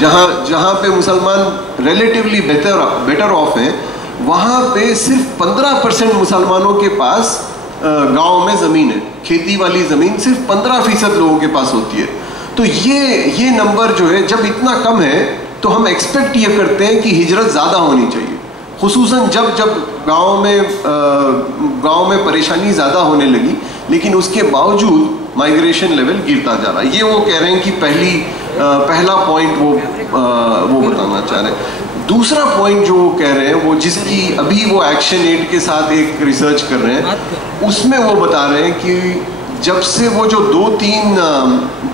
जहाँ पे मुसलमान रिलेटिवली बेटर ऑफ हैं, वहाँ पे सिर्फ 15% मुसलमानों के पास गांव में ज़मीन है। खेती वाली ज़मीन सिर्फ 15% लोगों के पास होती है। तो ये नंबर जो है, जब इतना कम है तो हम एक्सपेक्ट ये करते हैं कि हिजरत ज़्यादा होनी चाहिए, खुसूसन जब गांव में परेशानी ज़्यादा होने लगी, लेकिन उसके बावजूद माइग्रेशन लेवल गिरता जा रहा है। ये वो कह रहे हैं कि पहला पॉइंट वो बताना चाह रहे हैं। दूसरा पॉइंट जो वो कह रहे हैं, वो जिसकी अभी वो एक्शन एड के साथ एक रिसर्च कर रहे हैं, उसमें वो बता रहे हैं कि जब से वो जो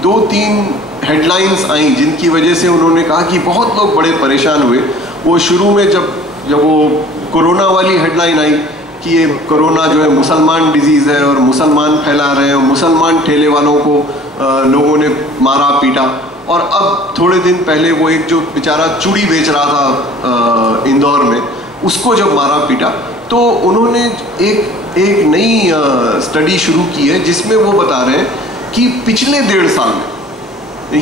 दो तीन हेडलाइंस आई जिनकी वजह से उन्होंने कहा कि बहुत लोग बड़े परेशान हुए। वो शुरू में जब वो कोरोना वाली हेडलाइन आई कि ये कोरोना जो है मुसलमान डिजीज़ है और मुसलमान फैला रहे हैं, और मुसलमान ठेले वालों को लोगों ने मारा पीटा, और अब थोड़े दिन पहले वो एक जो बेचारा चूड़ी बेच रहा था इंदौर में, उसको जब मारा पीटा, तो उन्होंने एक नई स्टडी शुरू की है जिसमें वो बता रहे हैं कि पिछले 1.5 साल में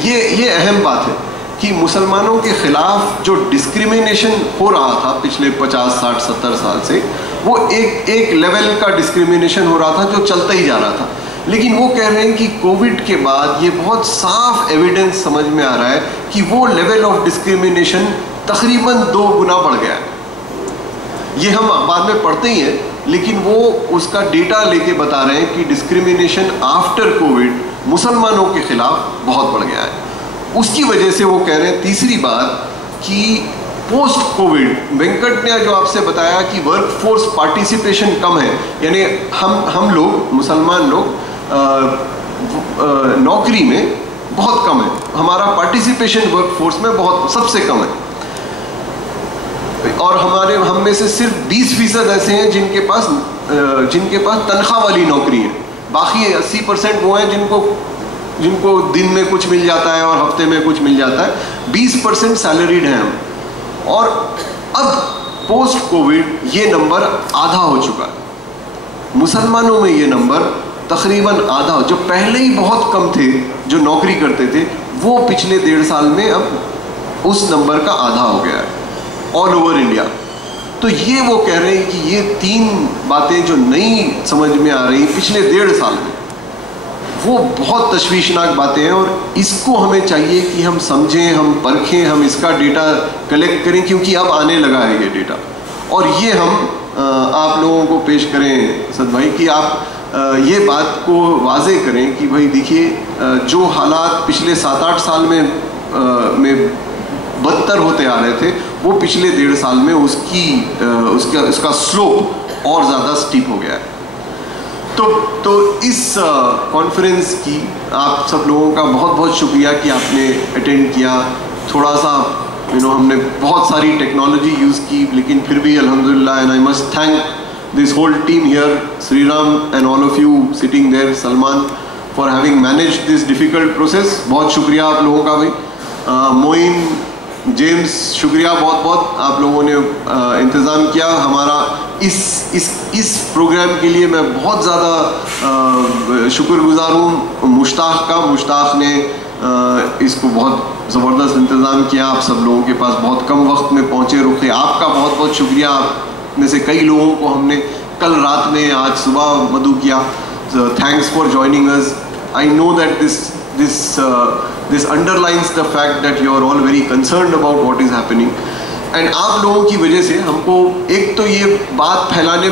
ये अहम बात है कि मुसलमानों के खिलाफ जो डिस्क्रिमिनेशन हो रहा था पिछले 50, 60, 70 साल से, वो एक लेवल का डिस्क्रिमिनेशन हो रहा था जो चलता ही जा रहा था। लेकिन वो कह रहे हैं कि कोविड के बाद ये बहुत साफ एविडेंस समझ में आ रहा है कि वो लेवल ऑफ डिस्क्रिमिनेशन तकरीबन 2 गुना बढ़ गया है। ये हम बाद में पढ़ते ही हैं, लेकिन वो उसका डेटा लेके बता रहे हैं कि डिस्क्रिमिनेशन आफ्टर कोविड मुसलमानों के खिलाफ बहुत बढ़ गया है। उसकी वजह से वो कह रहे हैं, तीसरी बात, कि पोस्ट कोविड, वेंकट ने जो आपसे बताया कि वर्क फोर्स पार्टिसिपेशन कम है, यानी हम लोग मुसलमान लोग नौकरी में बहुत कम है, हमारा पार्टिसिपेशन वर्क फोर्स में बहुत सबसे कम है, और हम में से सिर्फ 20% ऐसे हैं जिनके पास तनख्वाह वाली नौकरी है। बाकी 80% वो हैं जिनको दिन में कुछ मिल जाता है और हफ्ते में कुछ मिल जाता है। 20% सैलरीड हैं हम, और अब पोस्ट कोविड ये नंबर आधा हो चुका है। मुसलमानों में ये नंबर तकरीबन आधा, जो पहले ही बहुत कम थे जो नौकरी करते थे, वो पिछले 1.5 साल में अब उस नंबर का आधा हो गया है ऑल ओवर इंडिया। तो ये वो कह रहे हैं कि ये 3 बातें जो नई समझ में आ रही पिछले 1.5 साल में, वो बहुत तशवीशनाक बातें हैं, और इसको हमें चाहिए कि हम समझें, हम परखें, हम इसका डेटा कलेक्ट करें, क्योंकि अब आने लगा है ये डेटा, और ये हम आप लोगों को पेश करें सद भाई, कि आप ये बात को वाजे करें कि भाई देखिए, जो हालात पिछले 7-8 साल में बदतर होते आ रहे थे, वो पिछले 1.5 साल में उसका स्लोप और ज़्यादा स्टीप हो गया है। तो इस कॉन्फ्रेंस की आप सब लोगों का बहुत बहुत शुक्रिया कि आपने अटेंड किया। थोड़ा सा हमने बहुत सारी टेक्नोलॉजी यूज़ की, लेकिन फिर भी अल्हम्दुलिल्लाह, and I must thank this whole team here, Shriram and all of you sitting there, Salman, for having managed this difficult process. बहुत शुक्रिया आप लोगों का भाई। मोइन, जेम्स, शुक्रिया बहुत बहुत, आप लोगों ने इंतज़ाम किया हमारा इस प्रोग्राम के लिए। मैं बहुत ज़्यादा शुक्रगुजार हूँ मुश्ताक ने इसको बहुत ज़बरदस्त इंतज़ाम किया। आप सब लोगों के पास बहुत कम वक्त में पहुँचे, रुके, आपका बहुत बहुत शुक्रिया। आप में से कई लोगों को हमने कल रात में, आज सुबह मदू किया। Thanks for joining us. I know that this underlines the fact that you are all very concerned about what is happening, and आप लोगों की वजह से हमको एक तो ये बात फैलाने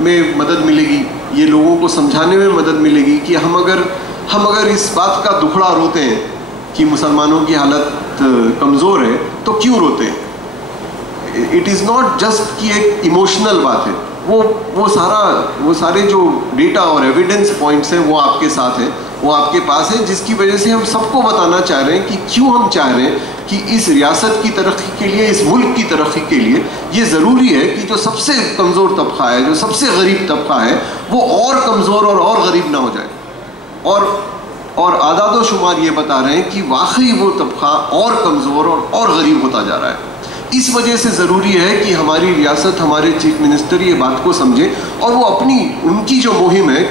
में मदद मिलेगी, ये लोगों को समझाने में मदद मिलेगी कि हम अगर इस बात का दुखड़ा रोते हैं कि मुसलमानों की हालत कमज़ोर है, तो क्यों रोते हैं। इट इज़ नॉट जस्ट कि एक इमोशनल बात है, वो सारे जो डेटा और एविडेंस पॉइंट्स हैं वो आपके साथ हैं, वो आपके पास है, जिसकी वजह से हम सबको बताना चाह रहे हैं कि क्यों हम चाह रहे हैं कि इस रियासत की तरक्की के लिए, इस मुल्क की तरक्की के लिए ये ज़रूरी है कि जो सबसे कमज़ोर तबका है, जो सबसे गरीब तबका है, वो और कमज़ोर और गरीब ना हो जाए। और आदाद व शुमार ये बता रहे हैं कि वाकई वो तबका और कमज़ोर और गरीब होता जा रहा है। इस वजह से ज़रूरी है कि हमारी रियासत, हमारे चीफ मिनिस्टर ये बात को समझे, और वो उनकी जो मुहिम है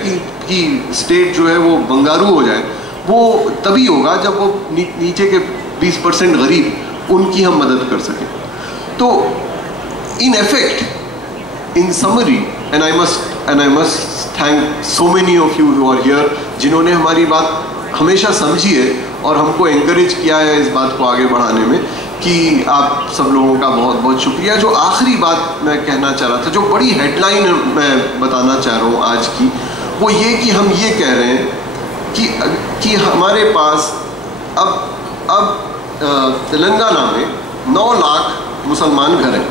कि स्टेट जो है वो बंगारू हो जाए, वो तभी होगा जब वो नीचे के 20% गरीब उनकी हम मदद कर सकें। तो in effect, in summary, and I must thank so many of you who are here, जिन्होंने हमारी बात हमेशा समझी है और हमको एंकरेज किया है इस बात को आगे बढ़ाने में, कि आप सब लोगों का बहुत बहुत शुक्रिया। जो आखिरी बात मैं कहना चाह रहा था, जो बड़ी हेडलाइन मैं बताना चाह रहा हूँ आज की, वो ये कि हम ये कह रहे हैं कि हमारे पास अब तेलंगाना में 9 लाख मुसलमान घर हैं,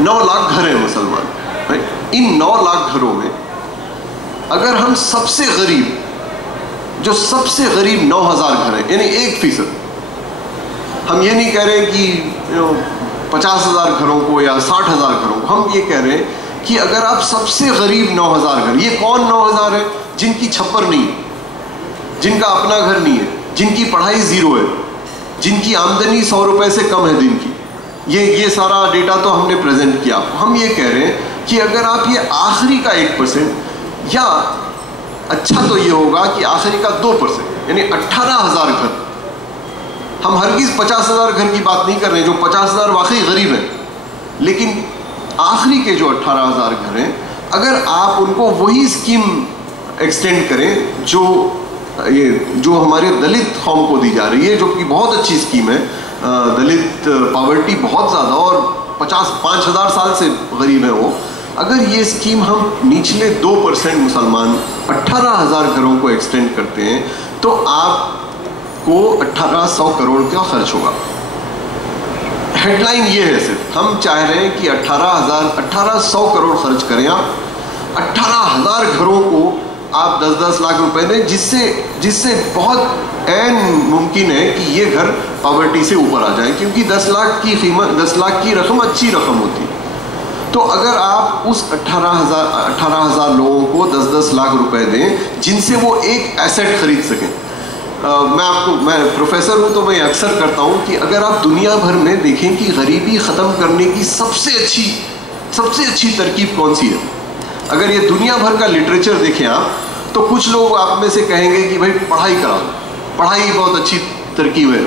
9 लाख घर हैं मुसलमान, राइट। इन 9 लाख घरों में अगर हम सबसे गरीब, जो सबसे गरीब 9,000 घर हैं, यानी 1%, हम ये नहीं कह रहे कि 50,000 घरों को या 60,000 घरों को, हम ये कह रहे हैं कि अगर आप सबसे गरीब 9,000 घर, ये कौन 9,000 है? जिनकी छप्पर नहीं है, जिनका अपना घर नहीं है, जिनकी पढ़ाई 0 है, जिनकी आमदनी 100 रुपए से कम है दिन की, ये सारा डेटा तो हमने प्रेजेंट किया। हम ये कह रहे हैं कि अगर आप ये आखिरी का 1%, या अच्छा तो ये होगा कि आखिरी का 2%, यानी 18,000 घर, हम हरगिज़ 50,000 घर की बात नहीं कर रहे हैं, जो 50,000 वाकई गरीब हैं, लेकिन आखिरी के जो 18,000 घर हैं, अगर आप उनको वही स्कीम एक्सटेंड करें जो हमारे दलित कौम को दी जा रही है, जो कि बहुत अच्छी स्कीम है। दलित पॉवर्टी बहुत ज़्यादा, और 5,000 साल से गरीब है वो। अगर ये स्कीम हम निचले 2% मुसलमान 18,000 घरों को एक्सटेंड करते हैं, तो आपको 1,800 करोड़ का खर्च होगा। हेडलाइन ये है, सिर्फ हम चाह रहे हैं कि 1,800 करोड़ खर्च करें आप, 18,000 घरों को आप 10-10 लाख रुपए दें, जिससे बहुत ऐन मुमकिन है कि ये घर पॉवर्टी से ऊपर आ जाए, क्योंकि 10 लाख की कीमत, 10 लाख की रकम अच्छी रकम होती है। तो अगर आप उस 18,000 लोगों को 10-10 लाख रुपए दें, जिनसे वो एक एसेट खरीद सकें। मैं प्रोफेसर हूँ, तो मैं अक्सर करता हूँ कि अगर आप दुनिया भर में देखें कि गरीबी ख़त्म करने की सबसे अच्छी तरकीब कौन सी है, अगर ये दुनिया भर का लिटरेचर देखें आप, तो कुछ लोग आप में से कहेंगे कि भाई पढ़ाई करा दो, पढ़ाई बहुत अच्छी तरकीब है।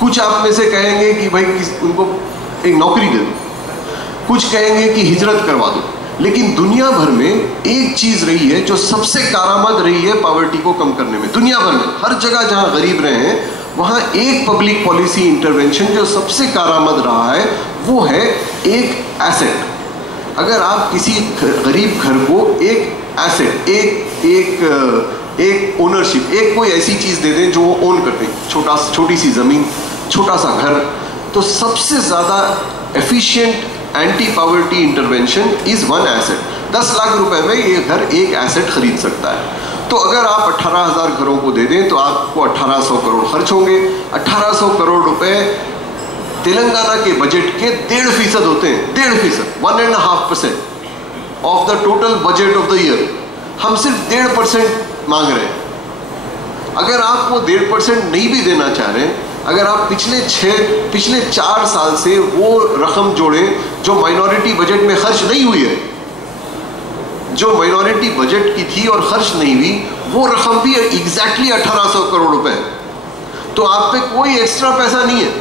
कुछ आप में से कहेंगे कि भाई उनको एक नौकरी दे दो, कुछ कहेंगे कि हिजरत करवा दो। लेकिन दुनिया भर में एक चीज़ रही है जो सबसे कारआमद रही है पॉवर्टी को कम करने में, दुनिया भर में हर जगह जहाँ गरीब रहे हैं, वहाँ एक पब्लिक पॉलिसी इंटरवेंशन जो सबसे कारआमद रहा है, वो है एक एसेट। अगर आप किसी गरीब घर को एक एसेट, एक ओनरशिप, एक कोई ऐसी चीज़ दे दें जो वो ओन करते हैं, छोटी सी ज़मीन, छोटा सा घर, तो सबसे ज़्यादा efficient anti poverty intervention is 1 asset. 10 lakh रुपए में ये घर एक एसेट खरीद सकता है। तो अगर आप 18,000 घरों को दे दें, तो आपको 1,800 करोड़ खर्च होंगे। 1,800 करोड़ रुपए तेलंगाना के बजट के 1.5% होते हैं, 1.5%, 1.5% of the total budget of the year. हम सिर्फ 1.5% मांग रहे हैं। अगर आप वो 1.5% नहीं भी देना चाह रहे हैं, अगर आप पिछले 4 साल से वो रकम जोड़ें जो माइनॉरिटी बजट में खर्च नहीं हुई है, जो माइनॉरिटी बजट की थी और खर्च नहीं हुई, वो रकम भी एग्जैक्टली 1,800 करोड़ रुपए। तो आप पे कोई एक्स्ट्रा पैसा नहीं है।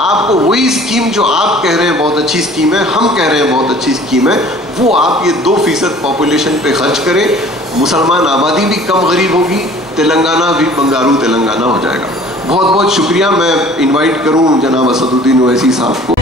आपको वही स्कीम जो आप कह रहे हैं बहुत अच्छी स्कीम है, हम कह रहे हैं बहुत अच्छी स्कीम है, वो आप ये 2% पॉपुलेशन पे खर्च करें, मुसलमान आबादी भी कम गरीब होगी, तेलंगाना भी बंगारू तेलंगाना हो जाएगा। बहुत बहुत शुक्रिया। मैं इनवाइट करूं जनाब असदुद्दीन ओवैसी साहब को।